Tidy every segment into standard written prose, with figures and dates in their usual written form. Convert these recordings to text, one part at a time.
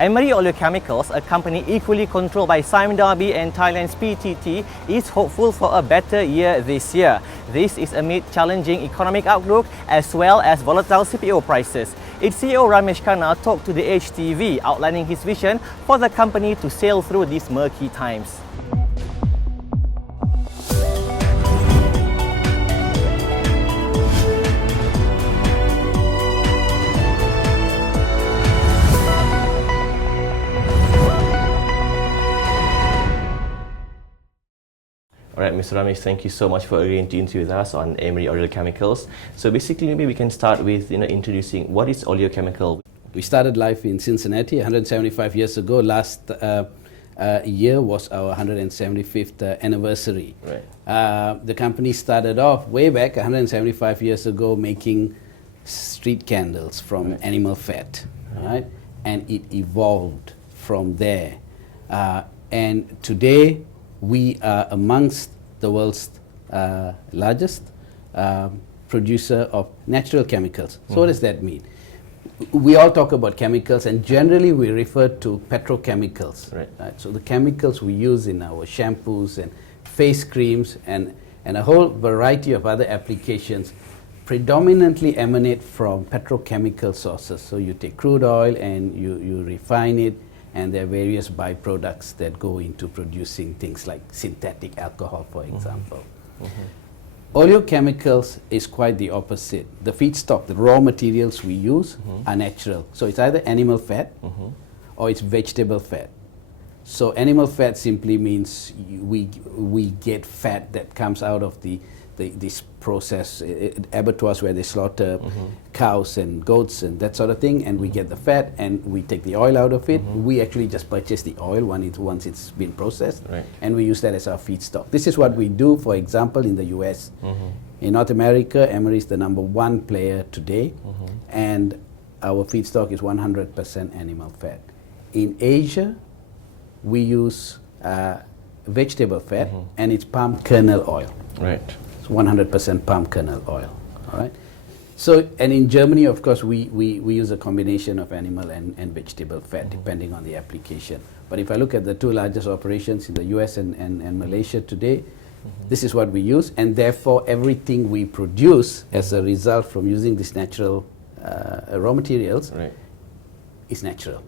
Emery Oleochemicals, a company equally controlled by Sime Darby and Thailand's PTT, is hopeful for a better year this year. This is amid challenging economic outlook as well as volatile CPO prices. Its CEO Ramesh Kana talked to the HTV, outlining his vision for the company to sail through these murky times. All right, Mr. Ramesh, thank you so much for agreeing to interview with us on Emery Oleochemicals. So basically, maybe we can start with introducing what is oleochemical. We started life in Cincinnati 175 years ago. Last year was our 175th anniversary. Right. The company started off way back 175 years ago making street candles from animal fat, right? And it evolved from there. And today, we are amongst the world's largest producer of natural chemicals. So what does that mean? We all talk about chemicals, and generally we refer to petrochemicals. Right. So the chemicals we use in our shampoos and face creams and a whole variety of other applications predominantly emanate from petrochemical sources. So you take crude oil and you refine it, and there are various byproducts that go into producing things like synthetic alcohol, for example. Oleochemicals is quite the opposite. The feedstock, the raw materials we use are natural. So it's either animal fat or it's vegetable fat. So animal fat simply means we get fat that comes out of this process, abattoirs where they slaughter cows and goats and that sort of thing, and we get the fat and we take the oil out of it. We actually just purchase the oil once it's been processed, and we use that as our feedstock. This is what we do, for example, in the US. In North America, Emery is the #1 player today, and our feedstock is 100% animal fat. In Asia, we use vegetable fat, and it's palm kernel oil. Right. 100% palm kernel oil. All right. So, and in Germany, of course, we use a combination of animal and vegetable fat, depending on the application. But if I look at the two largest operations in the US and Malaysia today, this is what we use, and therefore everything we produce as a result from using these natural raw materials is natural.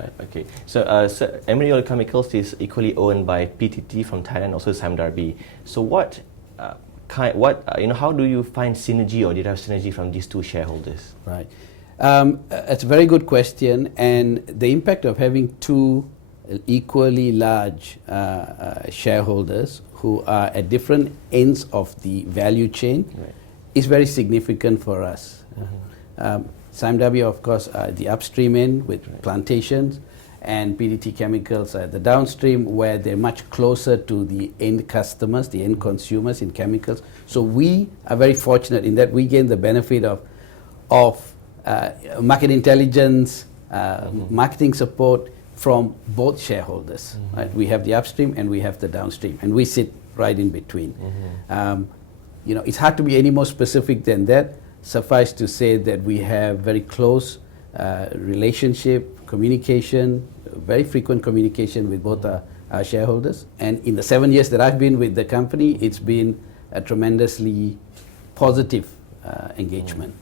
Right. Okay. So, Emery Oleochemicals is equally owned by PTT from Thailand, also Sime Darby. So, how do you find synergy, or did you have synergy from these two shareholders? Right. It's a very good question, and the impact of having two equally large shareholders who are at different ends of the value chain is very significant for us. Sime Darby, of course, the upstream end with plantations, and PTT Chemicals at the downstream, where they're much closer to the end customers, the end consumers in chemicals. So we are very fortunate in that we gain the benefit of market intelligence, marketing support from both shareholders. Right? We have the upstream and we have the downstream, and we sit right in between. It's hard to be any more specific than that. Suffice to say that we have very close relationship, communication, very frequent communication with both our shareholders. And in the 7 years that I've been with the company, it's been a tremendously positive engagement.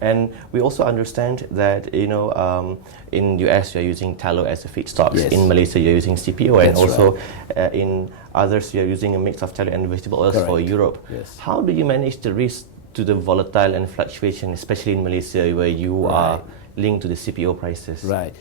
And we also understand that in US you're using tallow as a feedstock. Yes. In Malaysia you're using CPO, and That's also in others you're using a mix of tallow and vegetable oils for Europe. Yes. How do you manage the risk to the volatile and fluctuation, especially in Malaysia where you are linked to the CPO prices? Right.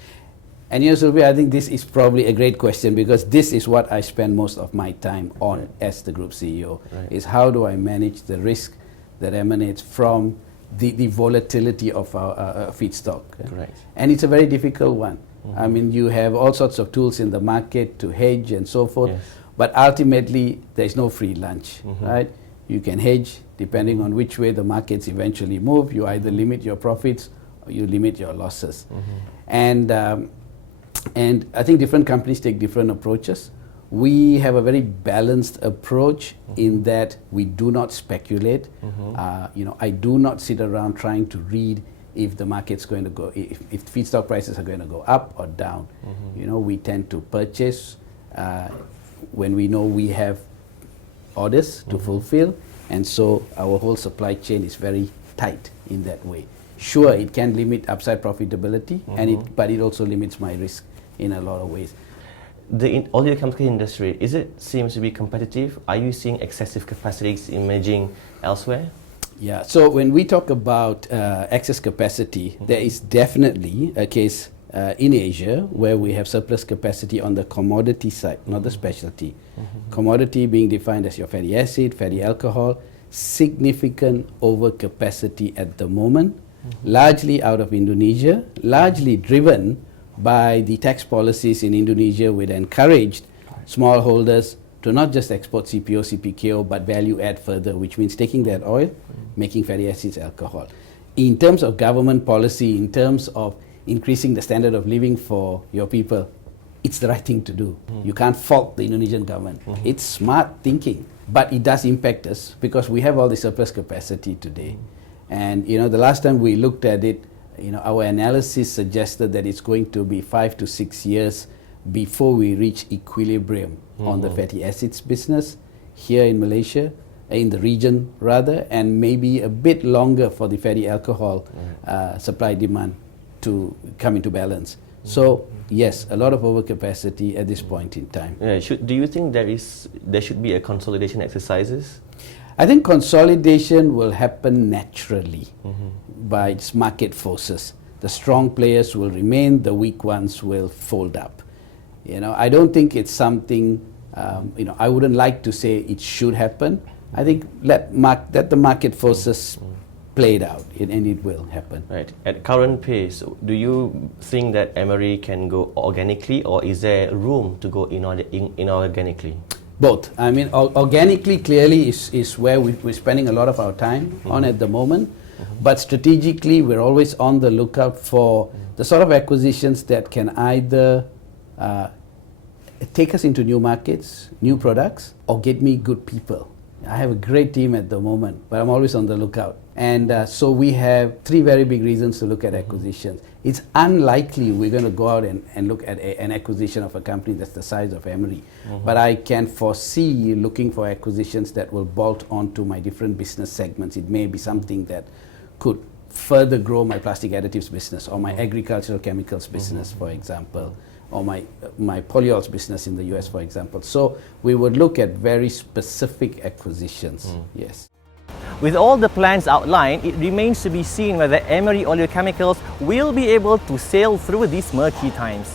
And Sulhi, I think this is probably a great question, because this is what I spend most of my time on as the group CEO, is how do I manage the risk that emanates from the volatility of our feedstock. Correct. And it's a very difficult one. I mean, you have all sorts of tools in the market to hedge and so forth, but ultimately there's no free lunch, right? You can hedge depending on which way the markets eventually move. You either limit your profits or you limit your losses. And I think different companies take different approaches. We have a very balanced approach in that we do not speculate. I do not sit around trying to read if the market's going to go, if feedstock prices are going to go up or down. We tend to purchase when we know we have orders to fulfill, and so our whole supply chain is very tight in that way. Sure, it can limit upside profitability, but it also limits my risk in a lot of ways. The oleochemical industry, seems to be competitive? Are you seeing excessive capacities emerging elsewhere? Yeah, so when we talk about excess capacity, there is definitely a case in Asia where we have surplus capacity on the commodity side, not the specialty. Commodity being defined as your fatty acid, fatty alcohol, significant overcapacity at the moment, largely out of Indonesia, largely driven by the tax policies in Indonesia, which encouraged smallholders to not just export CPO, CPKO, but value add further, which means taking that oil, making fatty acids, alcohol. In terms of government policy, in terms of increasing the standard of living for your people, it's the right thing to do. You can't fault the Indonesian government. It's smart thinking, but it does impact us because we have all the surplus capacity today. And the last time we looked at it, our analysis suggested that it's going to be 5 to 6 years before we reach equilibrium on the fatty acids business here in Malaysia, in the region rather, and maybe a bit longer for the fatty alcohol supply demand to come into balance. So yes, a lot of overcapacity at this point in time. Do you think there should be a consolidation exercises? I think consolidation will happen naturally by its market forces. The strong players will remain, the weak ones will fold up. I don't think it's something, I wouldn't like to say it should happen. I think let the market forces play it out, and it will happen. Right. At current pace, do you think that Emery can go organically, or is there room to go inorganically? Both. I mean, organically clearly is where we're spending a lot of our time on at the moment. But strategically, we're always on the lookout for the sort of acquisitions that can either take us into new markets, new products, or get me good people. I have a great team at the moment, but I'm always on the lookout. And so we have 3 very big reasons to look at acquisitions. It's unlikely we're going to go out and look at an acquisition of a company that's the size of Emery. But I can foresee looking for acquisitions that will bolt onto my different business segments. It may be something that could further grow my plastic additives business or my agricultural chemicals business, for example, or my polyols business in the US, for example. So we would look at very specific acquisitions, yes. With all the plans outlined, it remains to be seen whether Emery Oleochemicals will be able to sail through these murky times.